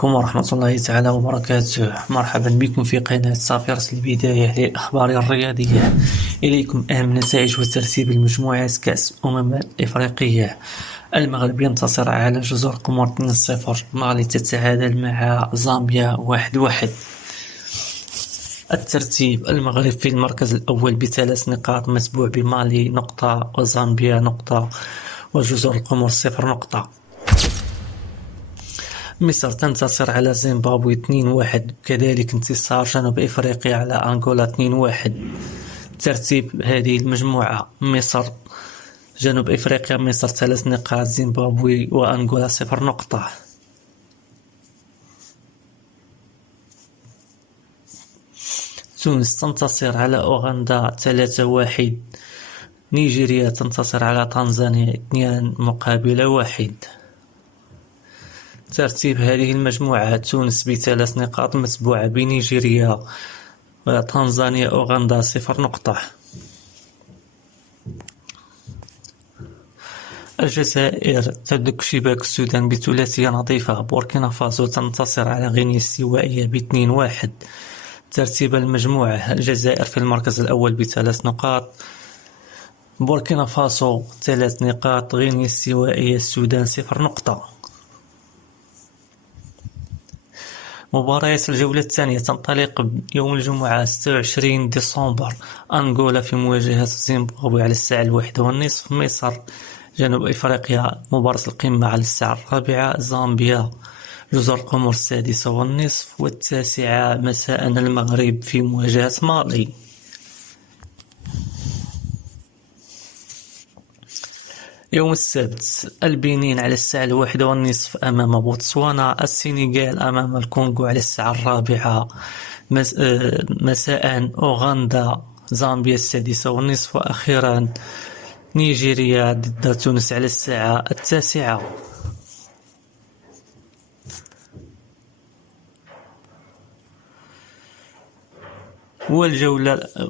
عليكم ورحمة الله تعالى وبركاته. مرحبا بكم في قناة صافرة البداية للأخبار الرياضية. إليكم أهم نتائج وترتيب المجموعات كأس الإفريقية. المغرب ينتصر على جزر القمر 2-0. مالي تتعادل مع زامبيا 1-1. الترتيب: المغرب في المركز الأول ب3 نقاط، متبوع بمالي نقطة وزامبيا نقطة وجزر القمر 0 نقطة. مصر تنتصر على زيمبابوي 2-1. كذلك انتصار جنوب إفريقيا على أنغولا 2-1. ترتيب هذه المجموعة: مصر جنوب إفريقيا مصر 3 نقاط، زيمبابوي وأنغولا 0 نقطة. تونس تنتصر على أوغندا 3-1. نيجيريا تنتصر على تنزانيا 2-1. ترتيب هذه المجموعة: تونس ب3 نقاط، متبوعة بنيجيريا وتنزانيا أوغندا 0 نقطة. الجزائر تدك شباك السودان بثلاثية نظيفة. بوركينا فاسو تنتصر على غينيا الاستوائية ب2-1. ترتيب المجموعة: الجزائر في المركز الأول ب3 نقاط، بوركينا فاسو 3 نقاط، غينيا الاستوائية السودان 0 نقطة. مباريات الجولة الثانية تنطلق يوم الجمعة 26 ديسمبر. أنغولا في مواجهة زيمبابوي على الساعة 1:30. مصر جنوب إفريقيا مباراة القمة على الساعة 4. زامبيا جزر القمر 6:30. و9 مساء المغرب في مواجهة مالي. يوم السبت: البنين على الساعة 1:30 أمام بوتسوانا. السنغال أمام الكونغو على الساعة 4 مساء. أوغندا زامبيا 6:30. وأخيرا نيجيريا ضد تونس على الساعة 9.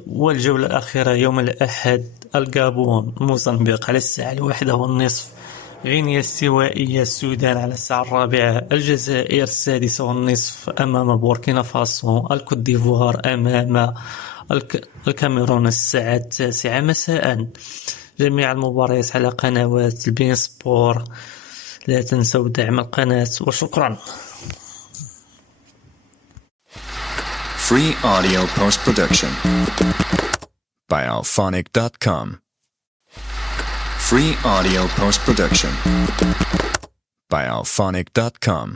والجولة الأخيرة يوم الأحد: الغابون موزمبيق على الساعة 1:30. غينيا الاستوائية السودان على الساعة 4. الجزائر 6:30 أمام بوركينا فاسو. الكوت ديفوار أمام الكاميرون الساعة 9 مساء. جميع المباريات على قنوات البين سبور. لا تنسوا دعم القناة وشكرا. Free audio post-production by alphonic.com. Free audio post-production by alphonic.com.